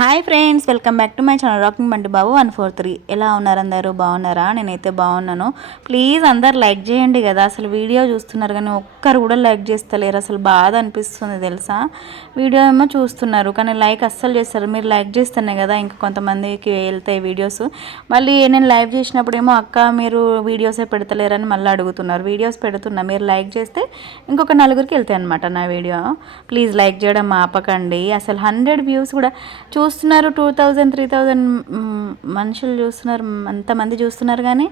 Hi friends, welcome back to my channel rocking బండి బాబు 143. ఎలా ఉన్నారు? అందరూ బాగున్నారా? నేనైతే బాగున్నాను. ప్లీజ్ అందరు లైక్ చేయండి కదా. అసలు వీడియో చూస్తున్నారు కానీ ఒక్కరు కూడా లైక్ చేస్తలేరు. అసలు బాధ అనిపిస్తుంది తెలుసా. వీడియో ఏమో చూస్తున్నారు కానీ లైక్ అస్సలు చేస్తారు. మీరు లైక్ చేస్తేనే కదా ఇంకా కొంతమందికి వెళ్తాయి వీడియోస్. మళ్ళీ నేను లైవ్ చేసినప్పుడు ఏమో అక్క మీరు వీడియోసే పెడతలేరని మళ్ళీ అడుగుతున్నారు. వీడియోస్ పెడుతున్నా, మీరు లైక్ చేస్తే ఇంకొక నలుగురికి వెళ్తాయి అనమాట నా వీడియో. ప్లీజ్ లైక్ చేయడం ఆపకండి. అసలు 100 వ్యూస్ కూడా చూస్తున్నారు, 2000 3000 మనుషులు చూస్తున్నారు, అంతమంది చూస్తున్నారు కానీ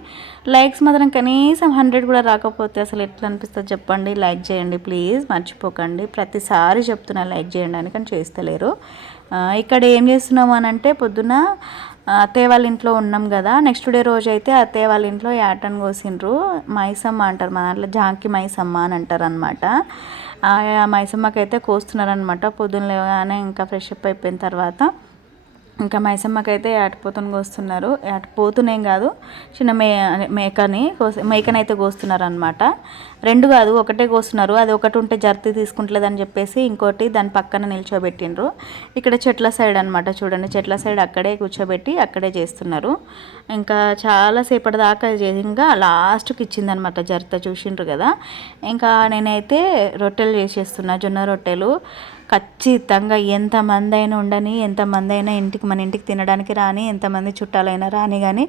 లైక్స్ మాత్రం కనీసం 100 కూడా రాకపోతే అసలు ఎట్లా అనిపిస్తుంది చెప్పండి. లైక్ చేయండి ప్లీజ్, మర్చిపోకండి. ప్రతిసారి చెప్తున్నా లైక్ చేయండి అని, కానీ చేస్తలేరు. ఇక్కడ ఏం చేస్తున్నాము అని అంటే, పొద్దున అత్తయ్య వాళ్ళ ఇంట్లో ఉన్నాం కదా. నెక్స్ట్ డే రోజు అయితే అత్తయ్య వాళ్ళ ఇంట్లో యాటన్ కోసిండ్రు. మైసమ్మ అంటారు మా దాంట్లో, జాంకి మైసమ్మ అని అంటారు అనమాట. మైసమ్మకైతే కోస్తున్నారనమాట. పొద్దున్న లేవగానే ఇంకా ఫ్రెష్ అప్ అయిపోయిన తర్వాత ఇంకా మైసమ్మకైతే ఏటపోతుని కోస్తున్నారు. ఏటపోతునేం కాదు, చిన్న మేకనైతే కోస్తున్నారు అనమాట. రెండు కాదు, ఒకటే కోస్తున్నారు. అది ఒకటి ఉంటే జర్తి తీసుకుంటలేదని చెప్పేసి ఇంకోటి దాని పక్కన నిల్చోబెట్టిండ్రు. ఇక్కడ చెట్ల సైడ్ అనమాట, చూడండి చెట్ల సైడ్ అక్కడే కూర్చోబెట్టి అక్కడే చేస్తున్నారు. ఇంకా చాలాసేపటి దాకా ఇంకా లాస్ట్కి ఇచ్చిందనమాట జర్త, చూసిండ్రు కదా. ఇంకా నేనైతే రొట్టెలు చేసేస్తున్నా, జొన్న రొట్టెలు. ఖచ్చితంగా ఎంతమంది అయినా ఉండని, ఎంతమంది అయినా మన ఇంటికి తినడానికి రాని, ఎంతమంది చుట్టాలైనా రాని, కానీ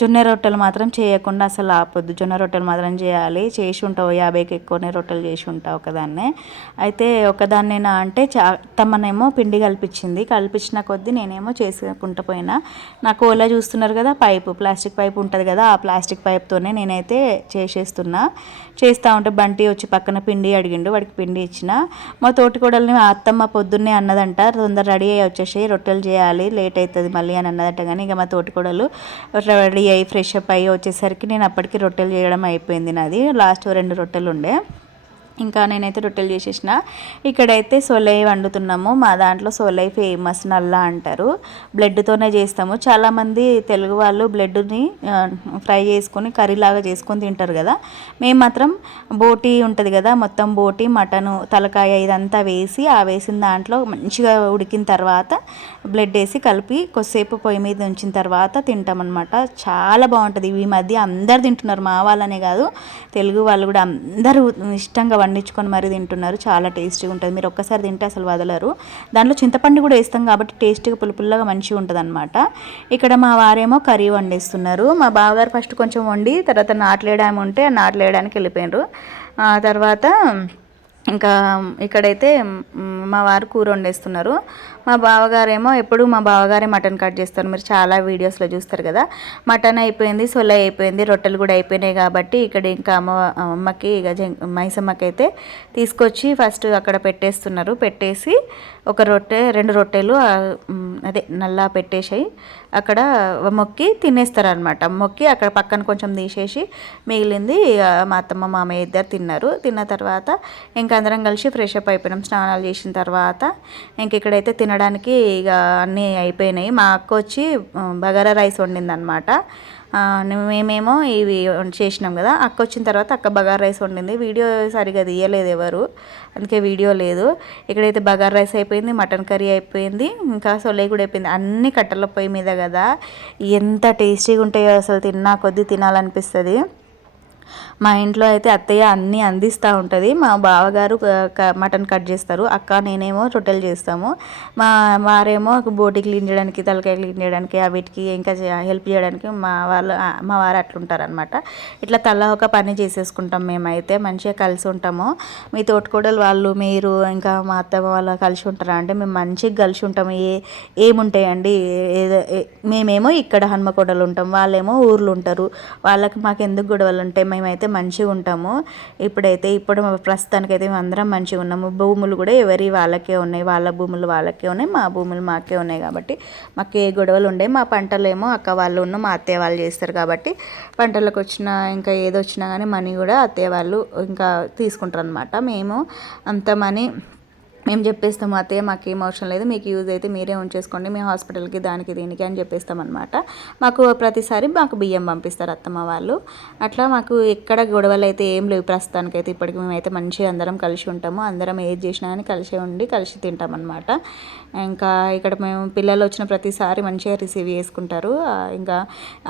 జొన్న రొట్టెలు మాత్రం చేయకుండా అసలు ఆపొద్దు. జొన్న రొట్టెలు మాత్రం చేయాలి. చేసి ఉంటావు 50కి ఎక్కువనే రొట్టెలు చేసి ఉంటావు ఒకదాన్నే. అయితే ఒకదాన్నేనా అంటే తమ్మనేమో పిండి కల్పించిన కొద్దీ నేనేమో చేసుకుంటూ పోయినా. నాకు ఓలా చూస్తున్నారు కదా, ప్లాస్టిక్ పైపు ఉంటుంది కదా, ఆ ప్లాస్టిక్ పైప్తోనే నేనైతే చేస్తూ ఉంటే బంటి వచ్చి పక్కన పిండి అడిగిండు, వాడికి పిండి ఇచ్చిన. మా తోటికోడల్ని అత్తమ్మ పొద్దున్నే అన్నదంట, తొందర రెడీ అయ్యి వచ్చేసి రొట్టెలు చేయాలి, లేట్ అవుతుంది మళ్ళీ అని అన్నదంట. కానీ ఇక మా తోటికోడలు రెడీ అయ్యి ఫ్రెష్ అప్ అయ్యి వచ్చేసరికి నేను అప్పటికి రొట్టెలు చేయడం అయిపోయింది. నాది లాస్ట్ 2 రొట్టెలు ఉండే. ఇంకా నేనైతే రొట్టెలు చేసేసిన. ఇక్కడైతే సొలై వండుతున్నాము. మా దాంట్లో సొలై ఫేమస్, నల్ల అంటారు. బ్లడ్తోనే చేస్తాము. చాలామంది తెలుగు వాళ్ళు బ్లడ్ని ఫ్రై చేసుకొని కర్రీలాగా చేసుకొని తింటారు కదా. మేము మాత్రం బోటి ఉంటుంది కదా, మొత్తం బోటి, మటను, తలకాయ ఇదంతా వేసి, వేసిన దాంట్లో మంచిగా ఉడికిన తర్వాత బ్లడ్ వేసి కలిపి కొద్దిసేపు పొయ్యి మీద ఉంచిన తర్వాత తింటామన్నమాట. చాలా బాగుంటుంది. ఈ మధ్య అందరు తింటున్నారు, మా వాళ్ళనే కాదు తెలుగు వాళ్ళు కూడా అందరూ ఇష్టంగా వండించుకొని మరీ తింటున్నారు. చాలా టేస్టీగా ఉంటుంది. మీరు ఒక్కసారి తింటే అసలు వదలరు. దాంట్లో చింతపండు కూడా వేస్తాం కాబట్టి టేస్టీగా పుల్లగా మంచిగా ఉంటుంది అనమాట. ఇక్కడ మా వారేమో కర్రీ వండేస్తున్నారు. మా బావగారు ఫస్ట్ కొంచెం వండి తర్వాత నాట్లేయడం ఉంటే నాట్లేయడానికి వెళ్ళిపోయినారు. తర్వాత ఇంకా ఇక్కడైతే మా వారు కూర వండేస్తున్నారు. మా బావగారేమో ఎప్పుడు మా బావగారే మటన్ కట్ చేస్తారు. మీరు చాలా వీడియోస్లో చూస్తారు కదా. మటన్ అయిపోయింది, సొల అయిపోయింది, రొట్టెలు కూడా అయిపోయినాయి కాబట్టి ఇక్కడ ఇంకా అమ్మకి ఇక మైసమ్మకి అయితే తీసుకొచ్చి ఫస్ట్ అక్కడ పెట్టేస్తున్నారు. పెట్టేసి ఒక రొట్టె 2 రొట్టెలు అదే నల్లా పెట్టేసి అక్కడ మొక్కి తినేస్తారనమాట. మొక్కి అక్కడ పక్కన కొంచెం తీసేసి మిగిలింది మా అత్తమ్మ మామయ్య ఇద్దరు తిన్నారు. తిన్న తర్వాత ఇంకా అందరం కలిసి ఫ్రెష్ అప్ అయిపోయినాం. స్నానాలు చేసిన తర్వాత ఇంక ఇక్కడైతే తినడానికి ఇక అన్నీ అయిపోయినాయి. మా అక్క వచ్చి బగారా రైస్ వండిందనమాట. మేమేమో ఇవి చేసినాం కదా. అక్క వచ్చిన తర్వాత అక్క బగారా రైస్ వండింది. వీడియో సరిగా తీయలేదు ఎవరు, అందుకే వీడియో లేదు. ఇక్కడైతే బగారా రైస్ అయిపోయింది, మటన్ కర్రీ అయిపోయింది, ఇంకా సొలై కూడా అయిపోయింది. అన్ని కట్టెల పొయ్యి మీద కదా, ఎంత టేస్టీగా ఉంటాయో అసలు తిన్నా కొద్దీ తినాలనిపిస్తుంది. మా ఇంట్లో అయితే అత్తయ్య అన్నీ అందిస్తూ ఉంటుంది. మా బావగారు మటన్ కట్ చేస్తారు, అక్క నేనేమో రొట్టెలు చేస్తాము. మా వారేమో బోటి క్లీన్ చేయడానికి, తలకాయ క్లీన్ చేయడానికి, వీటికి ఇంకా హెల్ప్ చేయడానికి మా వారు అట్లుంటారనమాట. ఇట్లా తల ఒక పని చేసేసుకుంటాం. మేమైతే మంచిగా కలిసి ఉంటాము. మీ తోటికోడలు వాళ్ళు, మీరు ఇంకా మా అత్తమ్మ వాళ్ళు కలిసి ఉంటారా అంటే మేము మంచిగా కలిసి ఉంటాము. ఏముంటాయండి, మేమేమో ఇక్కడ హన్మకొండలు ఉంటాం, వాళ్ళేమో ఊర్లు ఉంటారు. వాళ్ళకి మాకు ఎందుకు గొడవలు ఉంటాయి. మేమైతే మంచిగా ఉంటాము. ఇప్పుడు ప్రస్తుతానికైతే మేము అందరం మంచిగా ఉన్నాము. భూములు కూడా ఎవరి వాళ్ళకే ఉన్నాయి, వాళ్ళ భూములు వాళ్ళకే ఉన్నాయి, మా భూములు మాకే ఉన్నాయి కాబట్టి మాకు ఏ గొడవలు ఉండే. మా పంటలేమో అక్క వాళ్ళు మా అత్తయ్య వాళ్ళు చేస్తారు కాబట్టి పంటలకు వచ్చినా ఇంకా ఏదొచ్చినా కానీ మనీ కూడా అత్తయ్య వాళ్ళు ఇంకా తీసుకుంటారు అనమాట. మేము అంత మనీ మేము చెప్పేస్తాము అత్తయ్య మాకేం అవసరం లేదు, మీకు యూజ్ అయితే మీరే ఉంచేసుకోండి, మీ హాస్పిటల్కి దానికి దీనికి అని చెప్పేస్తామన్నమాట. మాకు ప్రతిసారి మాకు బియ్యం పంపిస్తారు అత్తమ్మ వాళ్ళు. అట్లా మాకు ఎక్కడ గొడవలు అయితే ఏం లేవు ప్రస్తుతానికైతే. ఇప్పటికి మేమైతే మంచిగా అందరం కలిసి ఉంటాము, అందరం ఏది చేసినా కానీ కలిసి ఉండి కలిసి తింటామన్నమాట. ఇంకా ఇక్కడ మేము పిల్లలు వచ్చిన ప్రతిసారి మంచిగా రిసీవ్ చేసుకుంటారు. ఇంకా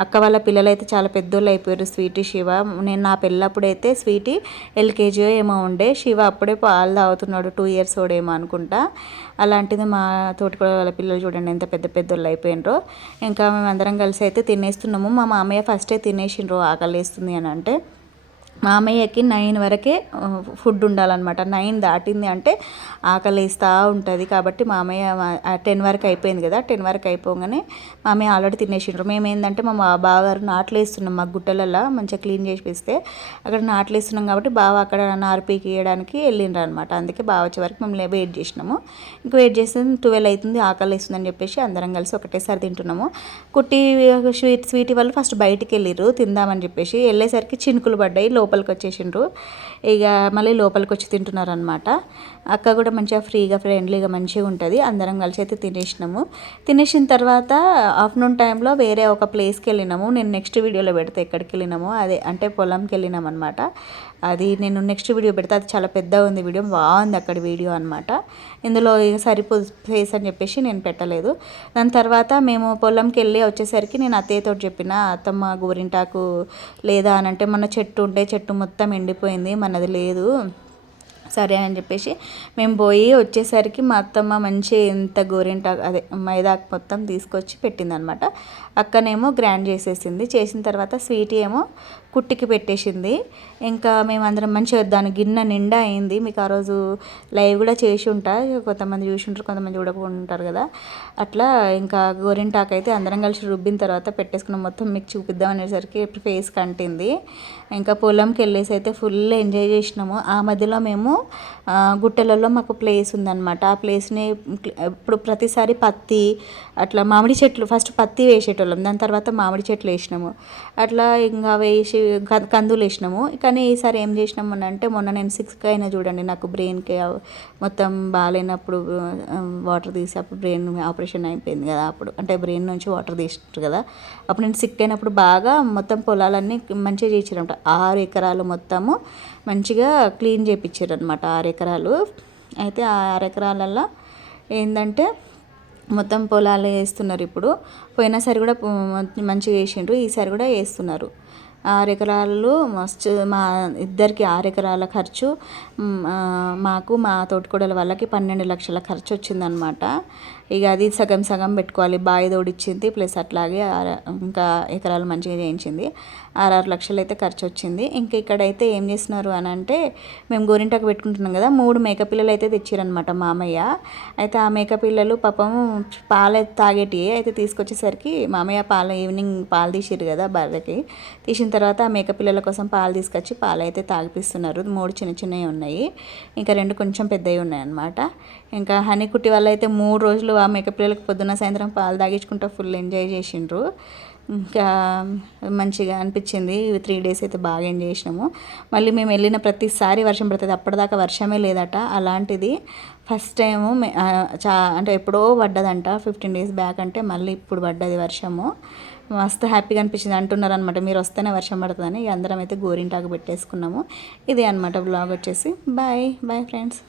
అక్క వాళ్ళ పిల్లలు అయితే చాలా పెద్దోళ్ళు అయిపోయారు. స్వీటీ, శివ. నేను నా పెళ్ళప్పుడైతే స్వీటీ ఎల్కేజీ ఏమో ఉండే, శివ అప్పుడే పాలు తాగుతున్నాడు, 2 years ఓడేమో అనుకుంటా. అలాంటిది మా తోటికోడల వాళ్ళ పిల్లలు చూడండి ఎంత పెద్ద పెద్దోళ్ళు అయిపోయినరో. ఇంకా మేము అందరం కలిసి అయితే తినేస్తున్నాము. మా మామయ్య ఫస్టే తినేసిండ్రు ఆకలి వేస్తుంది అని అంటే. మామయ్యకి 9 వరకే ఫుడ్ ఉండాలన్నమాట. 9 దాటింది అంటే ఆకలి వేస్తూ ఉంటుంది. కాబట్టి మామయ్య 10 వరకు అయిపోయింది కదా, 10 వరకు అయిపోగానే మామయ్య ఆల్రెడీ తినేసిండ్రు. మేము ఏంటంటే మా బావగారు నాట్లు వేస్తున్నాం మా గుట్టలలో, మంచిగా క్లీన్ చేసి వేస్తే అక్కడ నాట్లు వేస్తున్నాం కాబట్టి బావ అక్కడ నారు పీకియడానికి వెళ్ళిండ్రు అనమాట. అందుకే బావ వచ్చే వరకు మేము వెయిట్ చేసినాము. ఇంకా వెయిట్ చేస్తే 12 అవుతుంది, ఆకలి వేస్తుందని చెప్పేసి అందరం కలిసి ఒకటేసారి తింటున్నాము. కుట్టి స్వీటీ వాళ్ళు ఫస్ట్ బయటికి వెళ్ళిర్రు తిందామని చెప్పేసి. వెళ్ళేసరికి చినుకులు పడ్డాయి, లోపలికి వచ్చేసిండ్రు. ఇక మళ్ళీ లోపలికి వచ్చి తింటున్నారు అనమాట. అక్క కూడా మంచిగా ఫ్రీగా ఫ్రెండ్లీగా మంచిగా ఉంటుంది. అందరం కలిసి అయితే తినేసినాము. తినేసిన తర్వాత ఆఫ్టర్నూన్ టైంలో వేరే ఒక ప్లేస్కి వెళ్ళినాము. నేను నెక్స్ట్ వీడియోలో పెడితే ఎక్కడికి వెళ్ళినాము, అదే అంటే పొలంకి వెళ్ళినాం అనమాట. అది నేను నెక్స్ట్ వీడియో పెడితే, అది చాలా పెద్దగా ఉంది వీడియో, బాగుంది అక్కడ వీడియో అనమాట. ఇందులో ఇక సరిపోదు ప్లేస్ అని చెప్పేసి నేను పెట్టలేదు. దాని తర్వాత మేము పొలంకి వెళ్ళి వచ్చేసరికి నేను అత్తయ్యతో చెప్పిన, అత్తమ్మ గోరింటాకు లేదా అని అంటే, మన చెట్టు ఉంటే చెట్టు మొత్తం ఎండిపోయింది, మనది లేదు. సరే అని చెప్పేసి మేము పోయి వచ్చేసరికి మా అత్తమ్మ మంచి ఎంత గోరింటాకు అదే మైదాకు మొత్తం తీసుకొచ్చి పెట్టిందనమాట. అక్కనేమో గ్రైండ్ చేసేసింది. చేసిన తర్వాత స్వీటీ ఏమో కుట్టికి పెట్టేసింది. ఇంకా మేమందరం మంచిగా దాని గిన్నె నిండా అయింది. మీకు ఆ రోజు లైవ్ కూడా చేసి ఉంటా, కొంతమంది చూసి ఉంటారు, కొంతమంది చూడకుండా ఉంటారు కదా. అట్లా ఇంకా గోరింటాకు అయితే అందరం కలిసి రుబ్బిన తర్వాత పెట్టేసుకున్నాం. మొత్తం మీకు చూపిద్దాం అనేసరికి ఫేస్ కంటింది. ఇంకా పొలంకి వెళ్ళేసి అయితే ఫుల్ ఎంజాయ్ చేసినాము. ఆ మధ్యలో మేము గుట్టలలో మాకు ప్లేస్ ఉందన్నమాట. ఆ ప్లేస్ని ఇప్పుడు ప్రతిసారి పత్తి అట్లా మామిడి చెట్లు, ఫస్ట్ పత్తి వేసేటోళ్ళం, దాని తర్వాత మామిడి చెట్లు వేసినాము. అట్లా ఇంకా వేసి కందులు వేసినాము. కానీ ఈసారి ఏం చేసినాము అని అంటే, మొన్న నేను 6 అయినా చూడండి, నాకు బ్రెయిన్కి మొత్తం బాగాలేనప్పుడు వాటర్ తీసి అప్పుడు బ్రెయిన్ ఆపరేషన్ అయిపోయింది కదా, అప్పుడు అంటే బ్రెయిన్ నుంచి వాటర్ తీసినారు కదా, అప్పుడు నేను సిక్ అయినప్పుడు బాగా మొత్తం పొలాలన్నీ మంచిగా చేయించారంట. 6 ఎకరాలు మొత్తము మంచిగా క్లీన్ చేయించారు అనమాట. 6 ఎకరాలు అయితే ఆ 6 ఎకరాలల్లో ఏంటంటే మొత్తం పొలాలు వేస్తున్నారు ఇప్పుడు. పోయినసారి కూడా మంచిగా వేసిండ్రు, ఈసారి కూడా వేస్తున్నారు. 6 ఎకరాలు మస్తు, మా ఇద్దరికి 6 ఎకరాల ఖర్చు, మాకు మా తోటికోడల వాళ్ళకి 12 లక్షల ఖర్చు వచ్చిందనమాట. ఇక అది సగం సగం పెట్టుకోవాలి. బావి తోడిచ్చింది ప్లస్ అట్లాగే ఇంకా ఎకరాలు మంచిగా చేయించింది. 6 లక్షలు అయితే ఖర్చు వచ్చింది. ఇంకా ఇక్కడైతే ఏం చేస్తున్నారు అని అంటే, మేము గోరింటాకు పెట్టుకుంటున్నాం కదా, 3 మేకపిల్లలు అయితే తెచ్చారనమాట మామయ్య. అయితే ఆ మేకపిల్లలు పాపం పాలు తాగేటి అయితే తీసుకొచ్చేసరికి మామయ్య ఈవినింగ్ పాలు తీసిరు కదా బర్రెకి, తీసిన తర్వాత ఆ మేకపిల్లల కోసం పాలు తీసుకొచ్చి పాలు అయితే తాగిపిస్తున్నారు. 3 చిన్న చిన్నవి ఉన్నాయి, ఇంకా 2 కొంచెం పెద్దవి ఉన్నాయి అన్నమాట. ఇంకా హనీ కుట్టి వాళ్ళు అయితే 3 రోజులు ఆ మేకపిల్లలకు పొద్దున్న సాయంత్రం పాలు తాగించుకుంటూ ఫుల్ ఎంజాయ్ చేసిండ్రు. ఇంకా మంచిగా అనిపించింది. 3 days అయితే బాగా ఎంజాయ్ చేసినాము. మళ్ళీ మేము వెళ్ళిన ప్రతిసారి వర్షం పడుతుంది, అప్పటిదాకా వర్షమే లేదట. అలాంటిది ఫస్ట్ టైము అంటే ఎప్పుడో పడ్డదంట, 15 days బ్యాక్, అంటే మళ్ళీ ఇప్పుడు పడ్డది వర్షము. మస్తు హ్యాపీగా అనిపించింది. అంటున్నారు అనమాట మీరు వస్తేనే వర్షం పడుతుందని. అందరం అయితే గోరింటాకు పెట్టేసుకున్నాము. ఇదే అనమాట బ్లాగ్ వచ్చేసి. Bye bye friends.